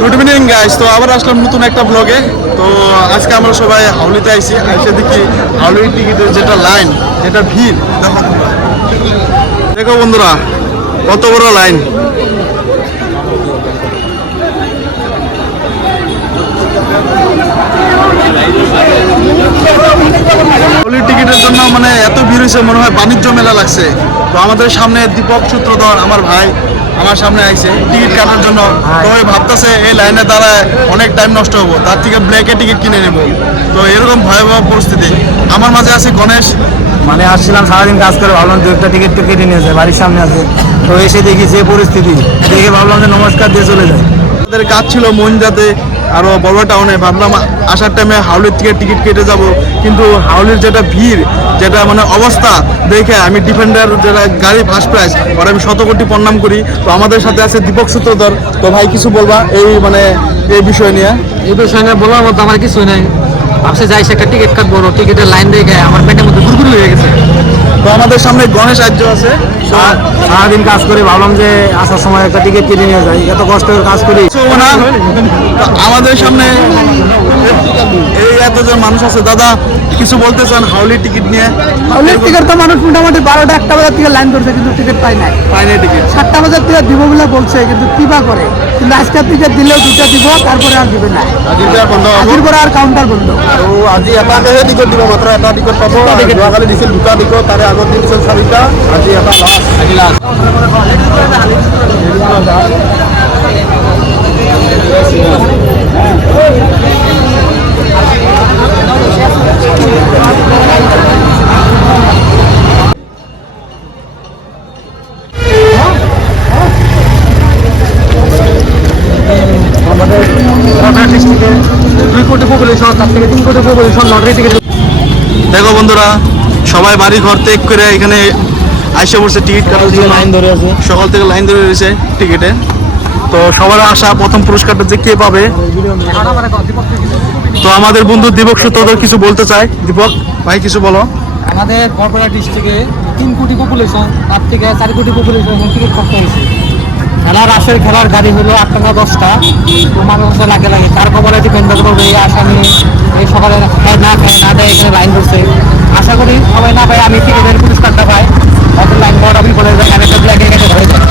Good evening guys, তো আবার আসলাম নতুন একটা ব্লগে। তো আজকে আমরা সবাই হাউলিতে আইছি, এসে দেখি হাউলির টিকিটের যেটা লাইন, যেটা ভিড়, দেখো বন্ধুরা কত বড় লাইন। হাউলির টিকিটের জন্য মানে এত ভিড় হয়েছে, মনে হয় বাণিজ্য মেলা লাগছে। তো আমাদের সামনে দীপক সূত্রধর আমার ভাই আমার সামনে আইছে টিকিট কাটার জন্য। তো ওই ভাবতেছে এই লাইনে দাঁড়ায় অনেক টাইম নষ্ট হবো, তার থেকে ব্ল্যাকে টিকিট কিনে নেব। তো এরকম ভয়াবহ পরিস্থিতি। আমার মাঝে আছে গণেশ। মানে আসছিলাম সারাদিন কাজ করে, ভাবলাম দু একটা টিকিট তো কেটে নিয়েছে, বাড়ির সামনে আছে। তো এসে দেখি যে পরিস্থিতি, দেখে ভাবলাম যে নমস্কার দিয়ে চলে যায়। আমাদের কাজ ছিল মঞ্জাতে আরো বড় টাউনে, ভাবলাম আসার টাইমে হাওলির থেকে টিকিট কেটে যাব, কিন্তু হাওলির যেটা ভিড়, যেটা মানে অবস্থা দেখে আমি ডিফেন্ডার যেটা গাড়ি ফার্স্ট প্রাইজ ওরা আমি শত কোটি প্রণাম করি। তো আমাদের সাথে আছে দীপক সূত্রধর। তো ভাই কিছু বলবা এই মানে এই বিষয় নিয়ে? এই বিষয় নিয়ে বলার মতো আমার কিছুই নাই। ভাবছে যাই সে একটা টিকিট কাটবো, টিকিটের লাইন দেখে আমার পেটের মধ্যে গুড়গুড়ি হয়ে গেছে। তো আমাদের সামনে গণেশ রাজ্য আছে। সারাদিন কাজ করে ভাবলাম যে আসার সময় একটা টিকিট কেটে নিয়ে যাই, এত কষ্ট করে কাজ করি। তো আমাদের সামনে এই এতজন মানুষ আছে। দাদা কিছু বলতে চান হাওলির টিকিট নিয়ে? হাওলির টিকিট তো মানুষ মোটামুটি 12টা 1টা বাজার থেকে লাইন ধরছে, কিন্তু টিকিট পাই নাই। টিকিট 7টা বাজার থেকে দিব বলে বলছে, কিন্তু কিবা করে। কিন্তু আজকে টিকিট দিলেও 2টা দিব, তারপরে আর দিবে না। আজির পরে আর কাউন্টার বন্ধ। তো আজি এটাকেহে টিকট দিব, মাত্ৰ এটা টিকট পাব। যোৱাকালি দিছিল দুটা টিকট, তাৰে আগত দিছিল 4টা, আজি এটা লাষ্ট। দেখো বন্ধুরা সবাই বাড়ি ঘর ত্যাগ করে এখানে আইসা পড়ছে টিকিট কাটার জন্য। লাইন ধরে আছে, সকাল থেকে লাইন ধরে রয়েছে টিকিটে। তো সবার আশা প্রথম পুরস্কারটা যে কে পাবে। তো আমাদের বন্ধু দীপক সূত্রধর কিছু বলতে চায়। দীপক ভাই কিছু বলো। আমাদের বরপেটা ডিস্ট্রিক্টে 3 কোটি পপুলেশন, তার থেকে 4 কোটি পপুলেশন টিকিট করতে হয়েছে। খেলার গাড়ি হলো 8টা না 10টা। তো মানুষ লাগে তার খবরে ডিপেন্ড করবে এই আসামি এই সকালে না খায় না দেয় এখানে লাইন ধরছে। আশা করি সবাই না পাই আমি টিকিটের পুরস্কারটা পাই, অত লাইন বড় আমি বলে আমি একটা ব্ল্যাকে কেটে ধরে যায়।